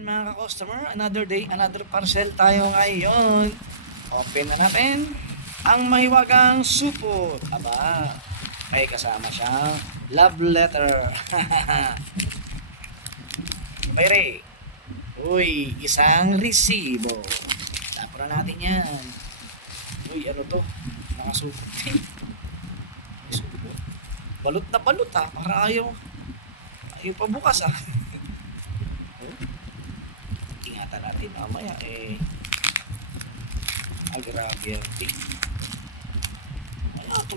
Mga ka-customer, another day, another parcel tayo ngayon. Open na natin ang mahiwagang supot. Aba, may kasama siyang love letter. Bayre. Uy, isang resibo. Tapos na natin yan. Uy, ano to? Mga supot. May supot. Balot na balot ha. Para ayaw pa bukas ha. Ingatan natin mamaya grabe yan. Ano ito?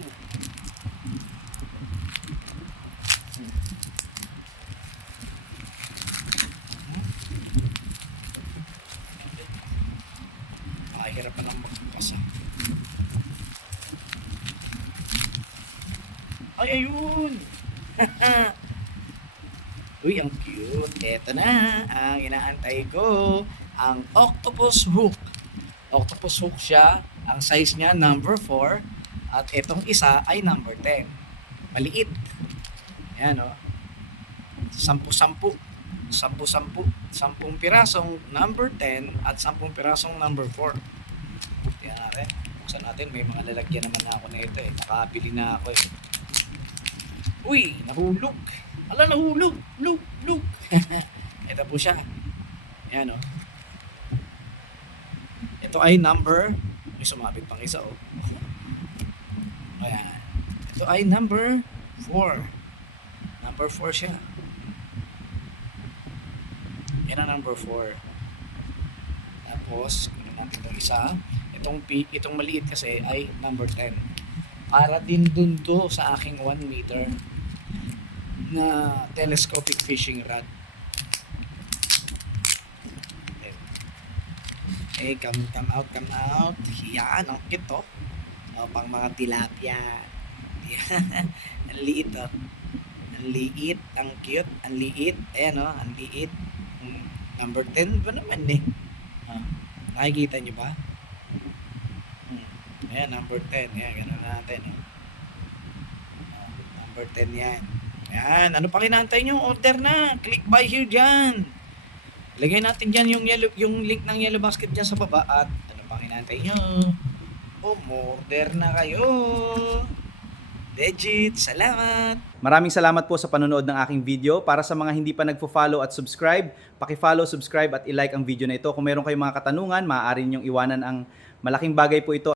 Mahirap pa lang magbukas ha. Ay, ayun! Uy, ang cute. Ito na ang inaantay ko. Ang octopus hook. Octopus hook siya. Ang size niya number 4. At itong isa ay number 10. Maliit. Yan o. 10-10. 10 pirasong number 10 at 10 pirasong number 4. Tingnan natin. Buksan natin. May mga lalagyan naman ako na ito eh. Nakabili na ako eh. Uy, nahulog. Ala, nahulog. Lug. Ito po siya. Ayan o. Ito ay number. May sumabit pang isa o. Ayan. Ito ay number 4. Number 4 siya. Yan ang number 4. Tapos, kunin natin itong isa. Itong maliit kasi ay number 10. Para din dun to sa aking 1 meter na telescopic fishing rod. Come out. Yan, ang cute to. Pang mga tilapia. Ang liit to. Ang liit, ang cute, ang liit. Ayan o, ang liit. Number 10 ba naman eh. Nakikita nyo ba? Ayan, number 10. Ayan, gano'n natin. Number 10 yan. Ayan, ano pa kinantay nyo? Order na. Click buy here dyan. Lagay natin dyan yung link ng yellow basket dyan sa baba. At ano pa kinantay nyo? Order na kayo. Legit, salamat. Maraming salamat po sa panonood ng aking video. Para sa mga hindi pa nagfo-follow at subscribe, paki-follow, subscribe at i-like ang video na ito. Kung meron kayong mga katanungan, maaari ninyong iwanan ang malaking bagay po ito.